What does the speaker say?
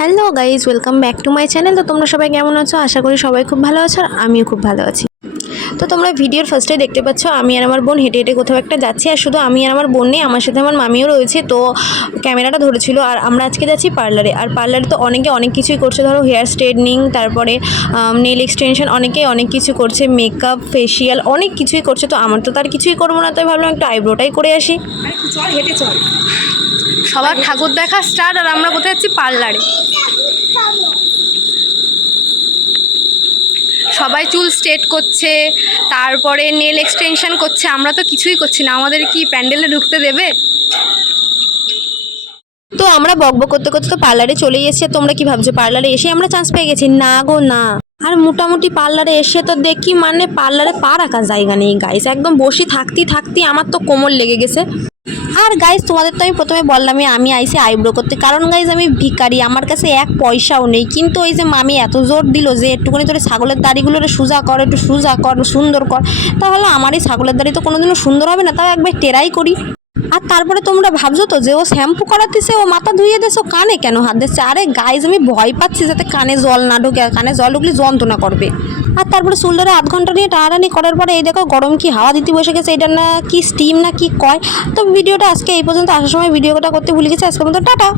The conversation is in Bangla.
Hello guys, welcome back to my channel. তো তোমরা সবাই কেমন আছো? আশা করি সবাই খুব ভালো আছো আর আমিও খুব ভালো আছি। তো তোমরা ভিডিওর ফার্স্টে দেখতে পাচ্ছ আমি আর আমার বোন হেঁটে হেঁটে কোথাও একটা যাচ্ছি। আর শুধু আমি আর আমার বোন নেই, আমার সাথে আমার মামিও রয়েছে। তো ক্যামেরাটা ধরেছিল। আর আমরা আজকে যাচ্ছি পার্লারে। আর পার্লারে তো অনেকে অনেক কিছুই করছে, ধরো হেয়ার স্ট্রেটনিং, তারপরে নেল এক্সটেনশন, অনেকেই অনেক কিছু করছে, মেকআপ, ফেসিয়াল, অনেক কিছুই করছে। তো আমার তো তার কিছুই করবো না, তাই ভাবলাম একটু আইব্রোটাই করে আসি। চল হেঁটে চল, সবার ঠাকুর দেখা স্টার্ট। আর আমরা কোথায় যাচ্ছি? পার্লারে। সবাই চুল স্ট্রেট করছে, তারপরে নেল এক্সটেনশন করছে। আমরা তো কিছুই করছি না, আমাদের কি প্যান্ডেলে ঢুকতে দেবে? তো আমরা বকবক করতে করতে তো পার্লারে চলে এসেছি। তোমরা কি ভাবছো পার্লারে এসে আমরা চান্স পেয়ে গেছি? না গো না। আর মোটামুটি পার্লারে এসে তো দেখি মানে পার্লারে পা রাখার জায়গা নেই গাইস। একদম বসে থাকতে আমার তো কোমর লেগে গেছে। আর গাইজ তোমাদের তো আমি প্রথমে বললামই আমি আইসি আইব্রো করতে, কারণ গাইজ আমি ভিখারি, আমার কাছে এক পয়সাও নেই। কিন্তু ওই যে মামি এত জোর দিল যে একটুখানি তোর ছাগলের দাড়িগুলো সোজা কর, একটু সোজা কর, সুন্দর কর। তাহলে আমার এই ছাগলের দাড়ি তো কোনোদিনও সুন্দর হবে না, তাও একবার টেরাই করি। আর তারপরে তোমরা ভাবছো তো যে ও শ্যাম্পু করাতেছে, ও মাথা ধুয়ে দিয়েছে, ও কানে কেন হাত দিচ্ছে? আরে গাইজ আমি ভয় পাচ্ছি যাতে কানে জল না ঢোকে, আর কানে জল ঢুকলে যন্ত্রণা করবে। আর তারপরে চুলটারে আধ ঘন্টা নিয়ে টানাটানি করার পরে এই দেখো গরম কি হাওয়া দিতে বসে গেছে। এটা না কি স্টিম না কি কয়। তো ভিডিওটা আজকে এই পর্যন্ত, আসার সময় ভিডিওটা করতে ভুলে গেছি। আজকের মতো টাটা।